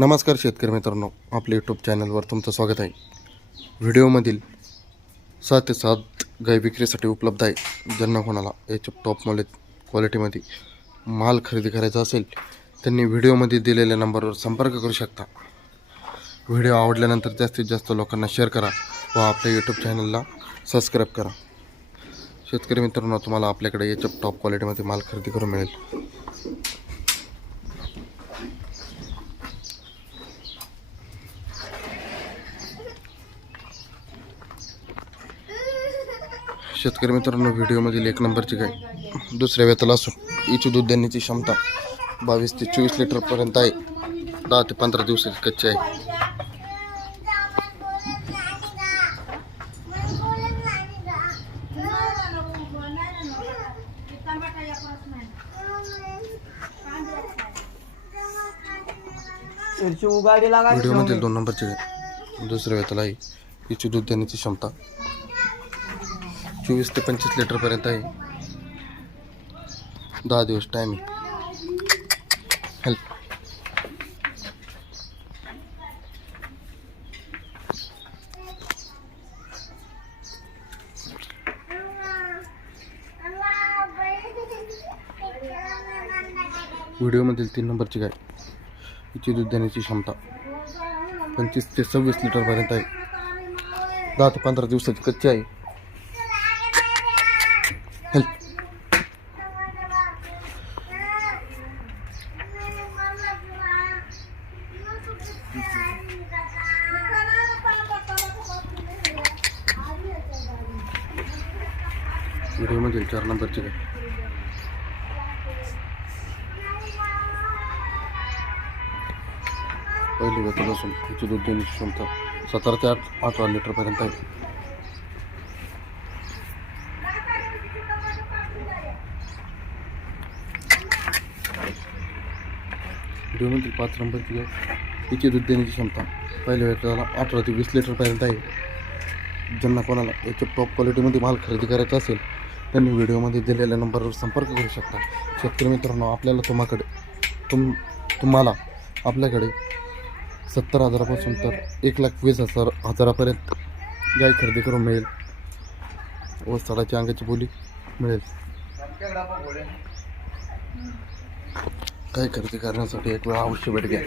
नमस्कार शेतकरी मित्रांनो आपल्या यूट्यूब चॅनलवर तुमचं स्वागत आहे. व्हिडिओमधील सात ते सात गाय विक्रीसाठी उपलब्ध आहे. ज्यांना कोणाला याच्या टॉपमध्ये क्वालिटीमध्ये माल खरेदी करायचा असेल त्यांनी व्हिडिओमध्ये दिलेल्या नंबरवर संपर्क करू शकता. व्हिडिओ आवडल्यानंतर जास्तीत जास्त लोकांना शेअर करा व आपल्या यूट्यूब चॅनलला सबस्क्राईब करा. शेतकरी मित्रांनो तुम्हाला आपल्याकडे याच्या टॉप क्वालिटीमध्ये माल खरेदी करून मिळेल. शेतकरी मित्रांनो व्हिडिओमधील एक नंबरची गाय दुसऱ्या वेताला असून हिची दूध देण्याची क्षमता बावीस ते चोवीस लिटरपर्यंत आहे. दहा ते पंधरा दिवसाची कच्ची आहे. व्हिडिओमधील दोन नंबरची गाय दुसऱ्या वेताला आहे. हिची दूध देण्याची क्षमता चोवीस ते पंचवीस लिटरपर्यंत आहे. दहा दिवस टाईम हेल्प व्हिडिओमधील तीन नंबरची गाय. हिची दूध देण्याची क्षमता पंचवीस ते सव्वीस लिटरपर्यंत आहे. दहा ते पंधरा दिवसाची कच्ची आहे. व्हिडिओमधील चार नंबरचे काय? पहिली वेतन असून तिची दूध देण्याची क्षमता. सतरा ते आठ अठरा लिटरपर्यंत आहे. व्हिडिओमधील पाच नंबरची आहे तिची दूध देण्याची क्षमता? पहिल्या वेळेला अठरा ते वीस लिटरपर्यंत आहे. ज्यांना कोणाला याच्या टॉप क्वालिटीमध्ये माल खरेदी करायचा असेल त्यांनी व्हिडिओमध्ये दिलेल्या नंबरवर संपर्क करू शकता. शेतकरी मित्रांनो आपल्याला तुम्हाकडे तुम तुम्हाला आपल्याकडे सत्तर हजारापासून तर एक लाख वीस हजार हजारापर्यंत गाय खरेदी करून मिळेल. व सडाच्या अंगाची बोली मिळेल. गाय खरेदी करण्यासाठी एक वेळा अवश्य भेट घ्या.